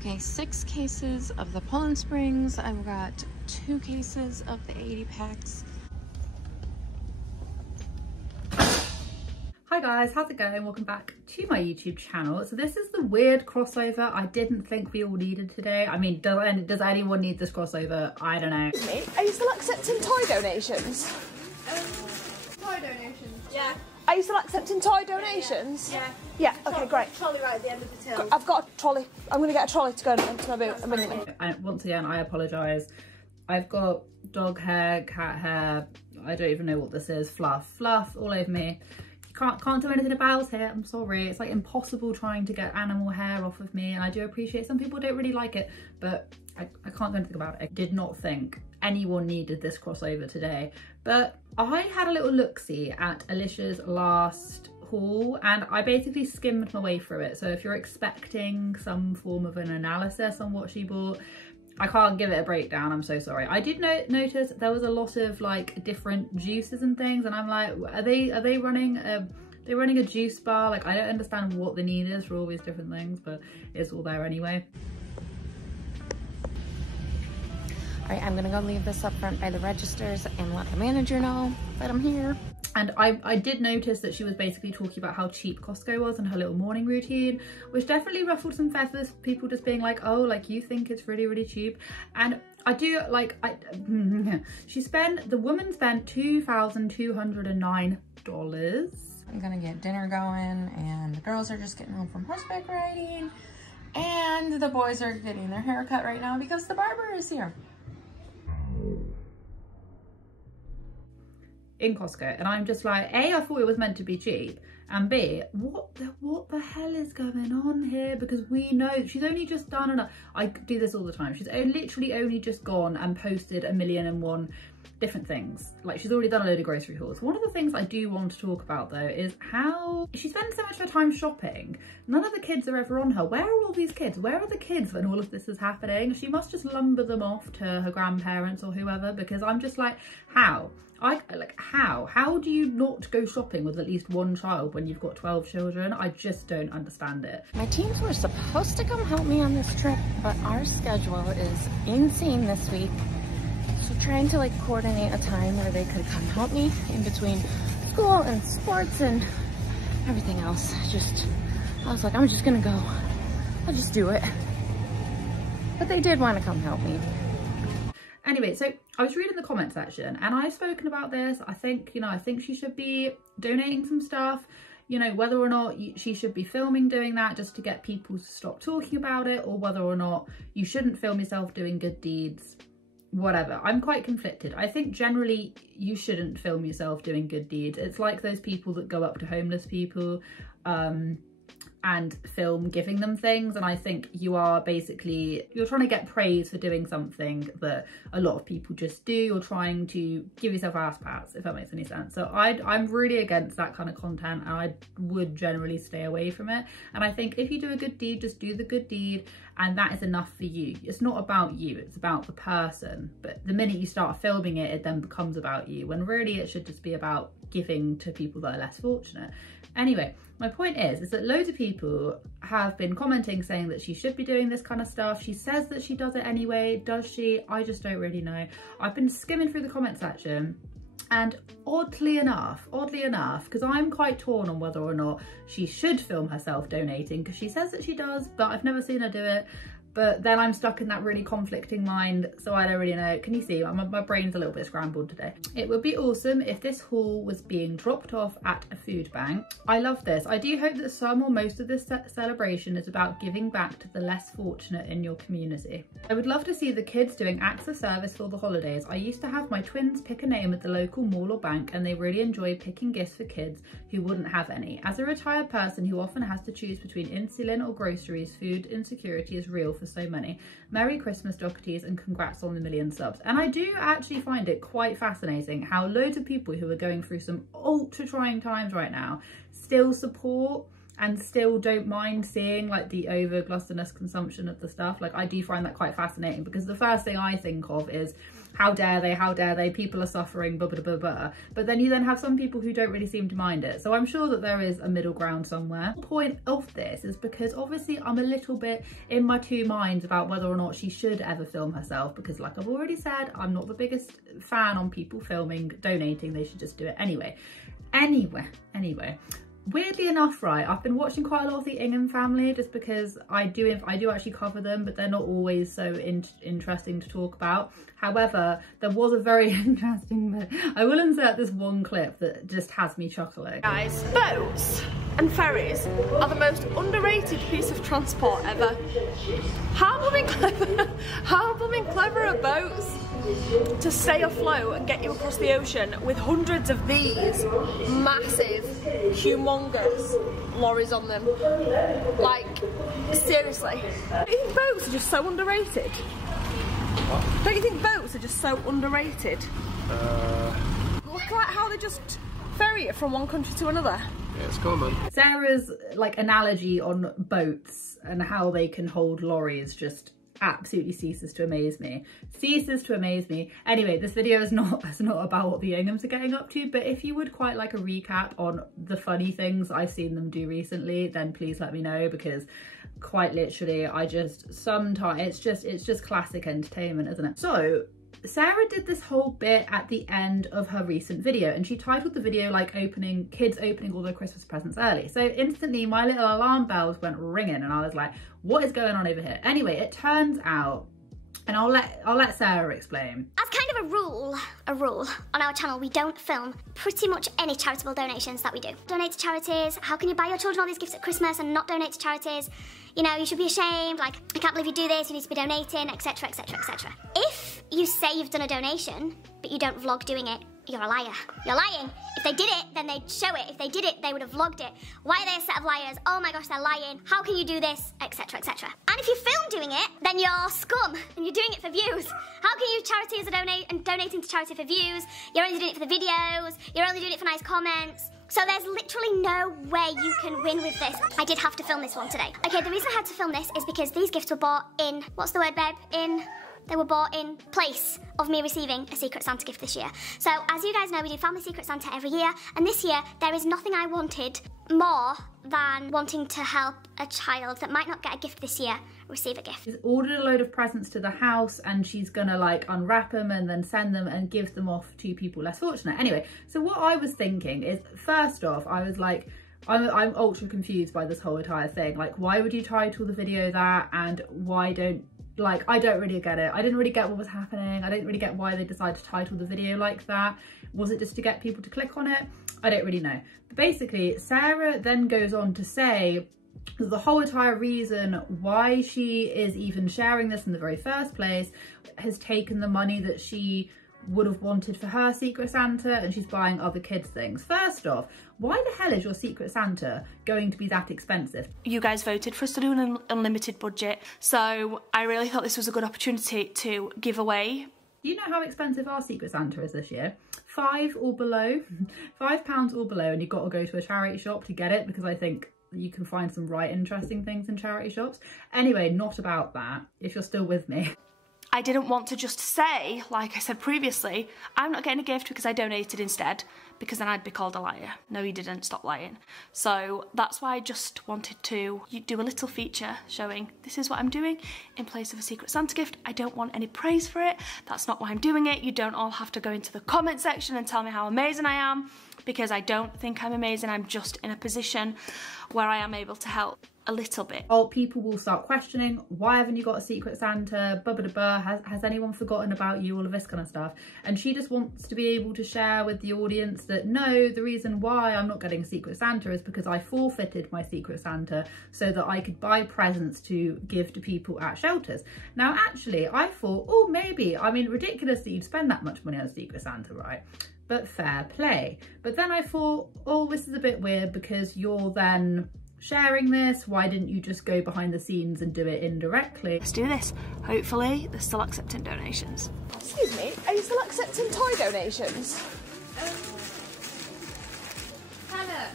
Okay, 6 cases of the Poland Springs. I've got 2 cases of the 80 packs. Hi guys, how's it going? Welcome back to my YouTube channel. So this is the weird crossover I didn't think we all needed today. I mean, does anyone need this crossover? I don't know. Excuse me, are you still accepting toy donations? Toy donations? Yeah. Are you still accepting toy donations? Yeah. Yeah, okay, great. Trolley right at the end of the till. I've got a trolley. I'm going to get a trolley to go into my boot and bring them in. And once again, I apologise. I've got dog hair, cat hair, I don't even know what this is, fluff all over me. Can't do anything about it, I'm sorry. It's like impossible trying to get animal hair off of me, and I do appreciate some people don't really like it, but I can't do anything about it. I did not think anyone needed this crossover today, but I had a little look-see at Alicia's last haul and I basically skimmed my way through it. So if you're expecting some form of an analysis on what she bought, I can't give it a breakdown, I'm so sorry. I did notice there was a lot of like different juices and things, and I'm like, are they running a juice bar? Like, I don't understand what the need is for all these different things, but it's all there anyway. All right, I'm gonna go leave this up front by the registers and let the manager know that I'm here. And I did notice that she was basically talking about how cheap Costco was and her little morning routine, which definitely ruffled some feathers, people just being like, oh, like you think it's really, really cheap. And I do, like, the woman spent $2,209. I'm gonna get dinner going, and the girls are just getting home from horseback riding, and the boys are getting their hair cut right now because the barber is here. In Costco, and I'm just like, A, I thought it was meant to be cheap, and B, what the hell is going on here? Because we know she's only just done enough. I do this all the time. She's literally only just gone and posted 1,000,001 different things. Like, she's already done a load of grocery hauls. One of the things I do want to talk about though is how she spends so much of her time shopping. None of the kids are ever on her. Where are all these kids? Where are the kids when all of this is happening? She must just lumber them off to her grandparents or whoever, because I'm just like, how? How do you not go shopping with at least one child when you've got 12 children? I just don't understand it. My teams were supposed to come help me on this trip, but our schedule is insane this week. So trying to like coordinate a time where they could come help me in between school and sports and everything else. I was like, I'm just gonna go. I'll just do it. But they did want to come help me. Anyway, so I was reading the comment section and I've spoken about this. I think she should be donating some stuff, whether or not she should be filming doing that just to get people to stop talking about it, or whether or not you shouldn't film yourself doing good deeds, whatever. I'm quite conflicted. I think generally you shouldn't film yourself doing good deeds. It's like those people that go up to homeless people and film giving them things, and I think you're trying to get praise for doing something that a lot of people just do. You're trying to give yourself ass pats, if that makes any sense. So I'm really against that kind of content, and I would generally stay away from it. And I think if you do a good deed, just do the good deed, and that is enough for you. It's not about you, it's about the person. But the minute you start filming it, it then becomes about you, when really it should just be about giving to people that are less fortunate. Anyway, my point is that loads of people have been commenting saying that she should be doing this kind of stuff. She says that she does it anyway. Does she? I just don't really know. I've been skimming through the comment section, and oddly enough, because I'm quite torn on whether or not she should film herself donating, because she says that she does, but I've never seen her do it. But then I'm stuck in that really conflicting mind, so I don't really know. Can you see? My brain's a little bit scrambled today. It would be awesome if this haul was being dropped off at a food bank. I love this. I do hope that some or most of this celebration is about giving back to the less fortunate in your community. I would love to see the kids doing acts of service for the holidays. I used to have my twins pick a name at the local mall or bank, and they really enjoy picking gifts for kids who wouldn't have any. As a retired person who often has to choose between insulin or groceries, food insecurity is real for so many. Merry Christmas, Doughertys, and congrats on the 1,000,000 subs. And I do actually find it quite fascinating how loads of people who are going through some ultra trying times right now still support and still don't mind seeing like the over gluttonous consumption of the stuff. Like, I do find that quite fascinating, because the first thing I think of is how dare they, people are suffering, blah, blah, blah, blah. But then you have some people who don't really seem to mind it. So I'm sure that there is a middle ground somewhere. The point of this is because obviously I'm a little bit in my two minds about whether or not she should ever film herself, because like I've already said, I'm not the biggest fan on people filming, donating. They should just do it anyway. Anyway. Weirdly enough, right, I've been watching quite a lot of the Ingham Family just because I do actually cover them, but they're not always so interesting to talk about. However, there was a very interesting bit. I will insert this one clip that just has me chuckling. Guys, boats and ferries are the most underrated piece of transport ever. How blooming clever are boats to stay afloat and get you across the ocean with hundreds of these massive, humongous lorries on them? Like, seriously. Don't you think boats are just so underrated? What? Don't you think boats are just so underrated? Look at how they just ferry it from one country to another. Yeah, it's common. Sarah's like analogy on boats and how they can hold lorries just absolutely ceases to amaze me. Anyway, this video is not about what the Inghams are getting up to, but if you would quite like a recap on the funny things I've seen them do recently, then please let me know, because quite literally it's just classic entertainment, isn't it? So Sarah did this whole bit at the end of her recent video, and she titled the video like kids opening all their Christmas presents early. So instantly my little alarm bells went ringing and I was like, what is going on over here? Anyway, it turns out, and I'll let Sarah explain. As kind of a rule on our channel, we don't film pretty much any charitable donations that we do. Donate to charities. How can you buy your children all these gifts at Christmas and not donate to charities? You know, you should be ashamed, like, I can't believe you do this, you need to be donating, etc, etc, etc. If you say you've done a donation, but you don't vlog doing it, you're a liar. You're lying. If they did it, then they'd show it. If they did it, they would have vlogged it. Why are they a set of liars? Oh my gosh, they're lying. How can you do this? Etc, etc. And if you film doing it, then you're scum, and you're doing it for views. How can you charities are donating to charity for views? You're only doing it for the videos. You're only doing it for nice comments. So there's literally no way you can win with this. I did have to film this one today. Okay, the reason I had to film this is because these gifts were bought in, what's the word, babe? They were bought in place of me receiving a Secret Santa gift this year. So as you guys know, we do Family Secret Santa every year, and this year there is nothing I wanted more than wanting to help a child that might not get a gift this year receive a gift. She's ordered a load of presents to the house, and she's gonna like unwrap them and then send them and give them off to people less fortunate. Anyway, so what I was thinking is, first off, I was like, I'm ultra confused by this whole entire thing. Like, why would you title the video that, and why don't, like, I don't really get it. I didn't really get what was happening. I didn't really get why they decided to title the video like that. Was it just to get people to click on it? I don't really know. But basically, Sarah then goes on to say the whole entire reason why she is even sharing this in the very first place has taken the money that she would have wanted for her Secret Santa, and she's buying other kids things. First off, why the hell is your Secret Santa going to be that expensive? You guys voted for us to do an unlimited budget, so I really thought this was a good opportunity to give away. You know how expensive our Secret Santa is this year? £5 or below, £5 or below, and you've got to go to a charity shop to get it, because I think you can find some right interesting things in charity shops. Anyway, not about that, if you're still with me. I didn't want to just say, like I said previously, I'm not getting a gift because I donated instead, because then I'd be called a liar. No, you didn't, stop lying. So that's why I just wanted to do a little feature showing this is what I'm doing in place of a Secret Santa gift. I don't want any praise for it. That's not why I'm doing it. You don't all have to go into the comment section and tell me how amazing I am, because I don't think I'm amazing. I'm just in a position where I am able to help a little bit. Oh, people will start questioning, why haven't you got a Secret Santa, blah, blah, blah, has anyone forgotten about you, all of this kind of stuff. And she just wants to be able to share with the audience that no, the reason why I'm not getting a Secret Santa is because I forfeited my Secret Santa so that I could buy presents to give to people at shelters. Now, actually, I thought, oh, maybe, I mean, ridiculous that you'd spend that much money on a Secret Santa, right? But fair play. But then I thought, oh, this is a bit weird because you're then sharing this. Why didn't you just go behind the scenes and do it indirectly? Let's do this. Hopefully they're still accepting donations. Excuse me, are you still accepting toy donations? Hannah,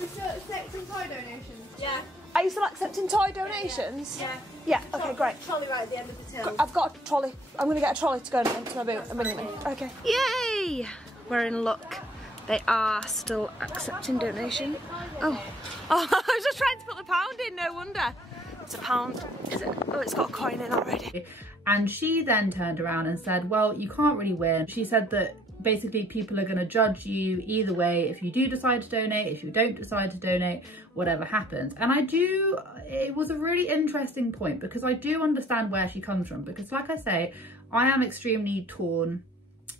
we're still accepting toy donations? Yeah. Are you still accepting toy donations? Yeah. Yeah, okay, great. Trolley right at the end of the till. I've got a trolley. I'm going to get a trolley to go into my boot and bring them in. Okay. Yay! We're in luck. They are still accepting donation. Oh, I was just trying to put the pound in, no wonder. It's a pound, is it? Oh, it's got a coin in already. And she then turned around and said, well, you can't really win. She said that basically people are going to judge you either way if you do decide to donate, if you don't decide to donate, whatever happens. And it was a really interesting point, because I do understand where she comes from, because like I say, I am extremely torn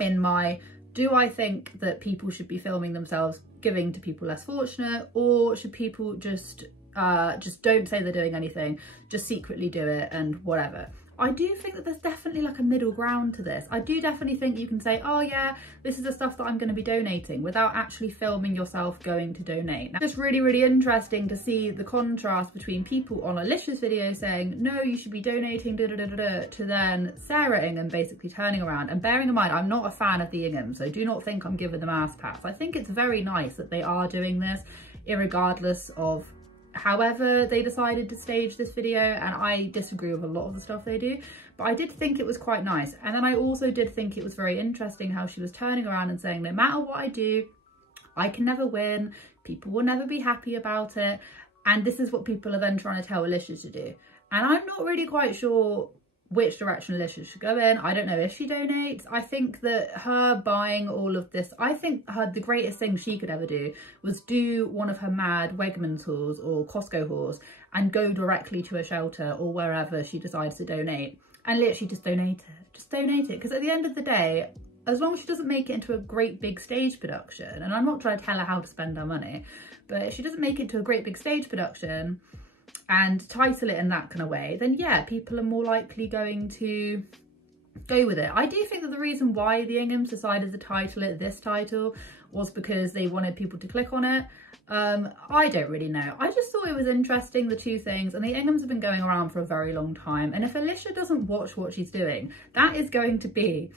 in my, do I think that people should be filming themselves giving to people less fortunate, or should people just don't say they're doing anything, just secretly do it and whatever. I do think that there's definitely like a middle ground to this. I do definitely think you can say, oh yeah, this is the stuff that I'm going to be donating, without actually filming yourself going to donate. Now, it's really, really interesting to see the contrast between people on Alicia's video saying, no, you should be donating, to then Sarah Ingham basically turning around. And bearing in mind, I'm not a fan of the Inghams, so do not think I'm giving them ass pats. I think it's very nice that they are doing this, irregardless of however they decided to stage this video, and I disagree with a lot of the stuff they do, but I did think it was quite nice. And then I also did think it was very interesting how she was turning around and saying, no matter what I do, I can never win, people will never be happy about it, and this is what people are then trying to tell Alicia to do. And I'm not really quite sure which direction Alicia should go in. I don't know if she donates. I think that her buying all of this, I think the greatest thing she could ever do was do one of her mad Wegmans hauls or Costco hauls and go directly to a shelter or wherever she decides to donate, and literally just donate it. Because at the end of the day, as long as she doesn't make it into a great big stage production, and I'm not trying to tell her how to spend her money, but if she doesn't make it to a great big stage production and title it in that kind of way, then yeah, people are more likely going to go with it. I do think that the reason why the Inghams decided to title it this title was because they wanted people to click on it. I don't really know. I just thought it was interesting, the two things, and the Inghams have been going around for a very long time, and if Alicia doesn't watch what she's doing, that is going to be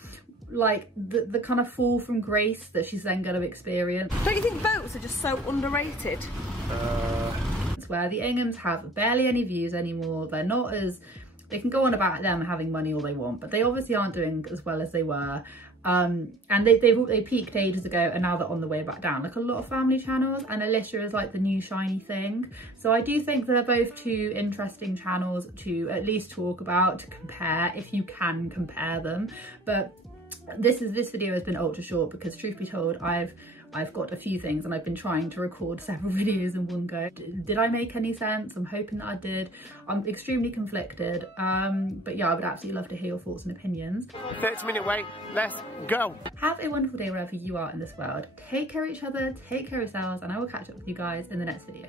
like the kind of fall from grace that she's then going to experience. Don't you think votes are just so underrated? Where the Inghams have barely any views anymore. They're not as, they can go on about them having money all they want, but they obviously aren't doing as well as they were. And they peaked ages ago, and now they're on the way back down, like a lot of family channels, and Alicia is like the new shiny thing. So I do think they're both two interesting channels to at least talk about, to compare, if you can compare them. But this video has been ultra short because, truth be told, I've got a few things and I've been trying to record several videos in one go. Did I make any sense? I'm hoping that I did. I'm extremely conflicted, but yeah, I would absolutely love to hear your thoughts and opinions. 30-minute wait, let's go. Have a wonderful day wherever you are in this world. Take care of each other, take care of yourselves, and I will catch up with you guys in the next video.